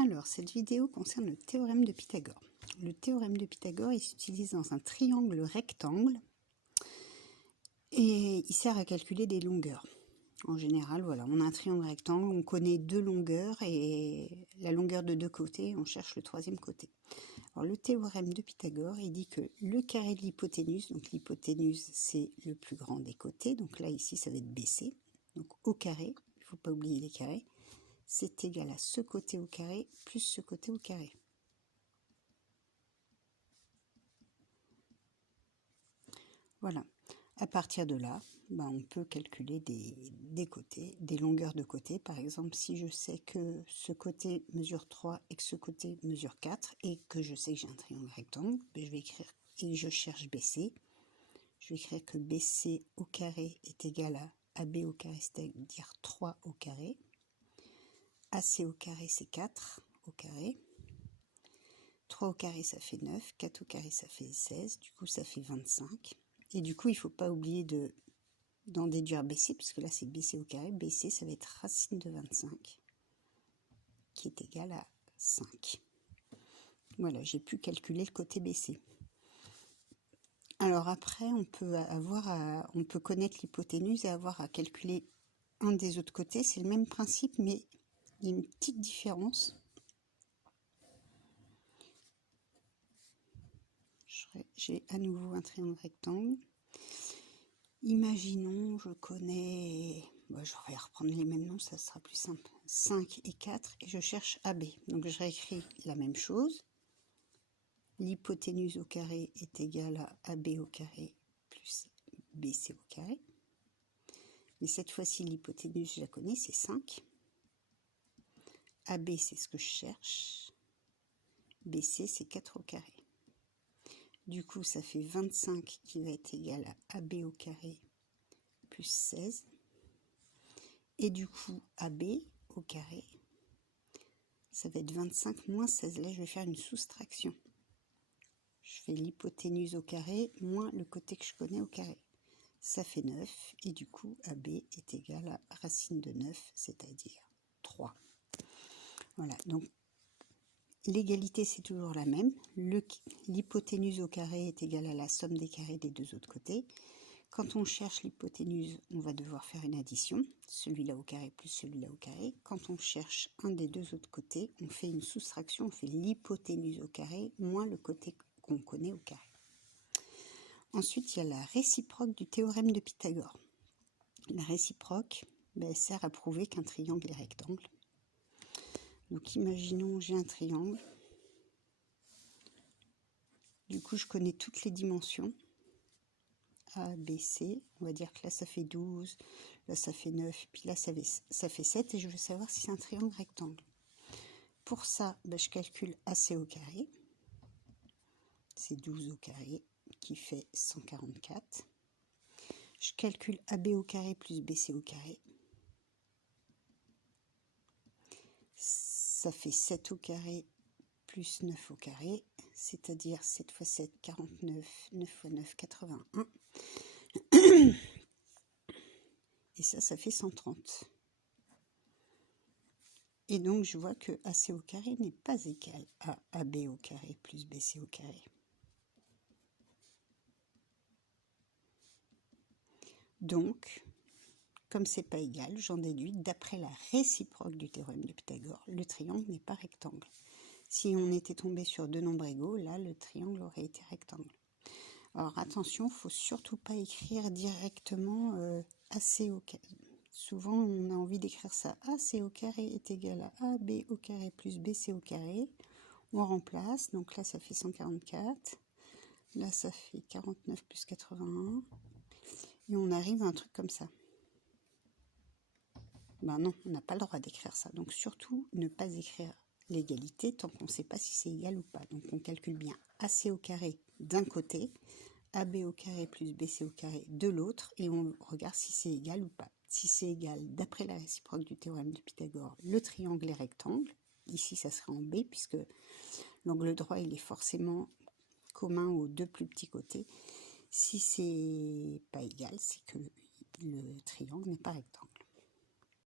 Alors, cette vidéo concerne le théorème de Pythagore. Le théorème de Pythagore, il s'utilise dans un triangle rectangle et il sert à calculer des longueurs. En général, voilà, on a un triangle rectangle, on connaît deux longueurs et la longueur de deux côtés, on cherche le troisième côté. Alors, le théorème de Pythagore, il dit que le carré de l'hypoténuse, donc l'hypoténuse c'est le plus grand des côtés, donc là ici ça va être BC, donc au carré, il ne faut pas oublier les carrés, c'est égal à ce côté au carré plus ce côté au carré. Voilà. À partir de là, on peut calculer des côtés, des longueurs de côté. Par exemple, si je sais que ce côté mesure 3 et que ce côté mesure 4 et que je sais que j'ai un triangle rectangle, je vais écrire et je cherche BC. Je vais écrire que BC au carré est égal à AB au carré, c'est-à-dire 3 au carré. AC au carré, c'est 4 au carré. 3 au carré, ça fait 9. 4 au carré, ça fait 16. Du coup, ça fait 25. Et du coup, il ne faut pas oublier d'en déduire BC, puisque là, c'est BC au carré. BC, ça va être racine de 25, qui est égal à 5. Voilà, j'ai pu calculer le côté BC. Alors après, on peut connaître l'hypoténuse et avoir à calculer un des autres côtés. C'est le même principe, mais il y a une petite différence. J'ai à nouveau un triangle rectangle. Imaginons, je connais, je vais reprendre les mêmes noms, ça sera plus simple. 5 et 4, et je cherche AB. Donc je réécris la même chose. L'hypoténuse au carré est égale à AB au carré plus BC au carré. Mais cette fois-ci, l'hypoténuse, je la connais, c'est 5. AB, c'est ce que je cherche. BC, c'est 4 au carré. Du coup, ça fait 25 qui va être égal à AB au carré plus 16. Et du coup, AB au carré, ça va être 25 moins 16. Là, je vais faire une soustraction. Je fais l'hypoténuse au carré moins le côté que je connais au carré. Ça fait 9. Et du coup, AB est égal à racine de 9, c'est-à-dire 3. Voilà, donc l'égalité, c'est toujours la même. L'hypoténuse au carré est égale à la somme des carrés des deux autres côtés. Quand on cherche l'hypoténuse, on va devoir faire une addition, celui-là au carré plus celui-là au carré. Quand on cherche un des deux autres côtés, on fait une soustraction, on fait l'hypoténuse au carré moins le côté qu'on connaît au carré. Ensuite, il y a la réciproque du théorème de Pythagore. La réciproque sert à prouver qu'un triangle est rectangle. Donc imaginons j'ai un triangle. Du coup, je connais toutes les dimensions. A, B, C. On va dire que là, ça fait 12, là, ça fait 9, puis là, ça fait 7, et je veux savoir si c'est un triangle rectangle. Pour ça, je calcule AC au carré. C'est 12 au carré, qui fait 144. Je calcule AB au carré plus BC au carré. Ça fait 7 au carré plus 9 au carré, c'est-à-dire 7 fois 7, 49, 9 fois 9, 81. Et ça fait 130. Et donc, je vois que AC au carré n'est pas égal à AB au carré plus BC au carré. Donc, comme c'est pas égal, j'en déduis, d'après la réciproque du théorème de Pythagore, le triangle n'est pas rectangle. Si on était tombé sur deux nombres égaux, là, le triangle aurait été rectangle. Alors, attention, il ne faut surtout pas écrire directement AC au carré. Souvent, on a envie d'écrire ça. AC au carré est égal à AB au carré plus BC au carré. On remplace. Donc là, ça fait 144. Là, ça fait 49 plus 81. Et on arrive à un truc comme ça. Non, on n'a pas le droit d'écrire ça. Donc surtout, ne pas écrire l'égalité tant qu'on ne sait pas si c'est égal ou pas. Donc on calcule bien AC au carré d'un côté, AB au carré plus BC au carré de l'autre, et on regarde si c'est égal ou pas. Si c'est égal, d'après la réciproque du théorème de Pythagore, le triangle est rectangle. Ici, ça serait en B, puisque l'angle droit, il est forcément commun aux deux plus petits côtés. Si c'est pas égal, c'est que le triangle n'est pas rectangle.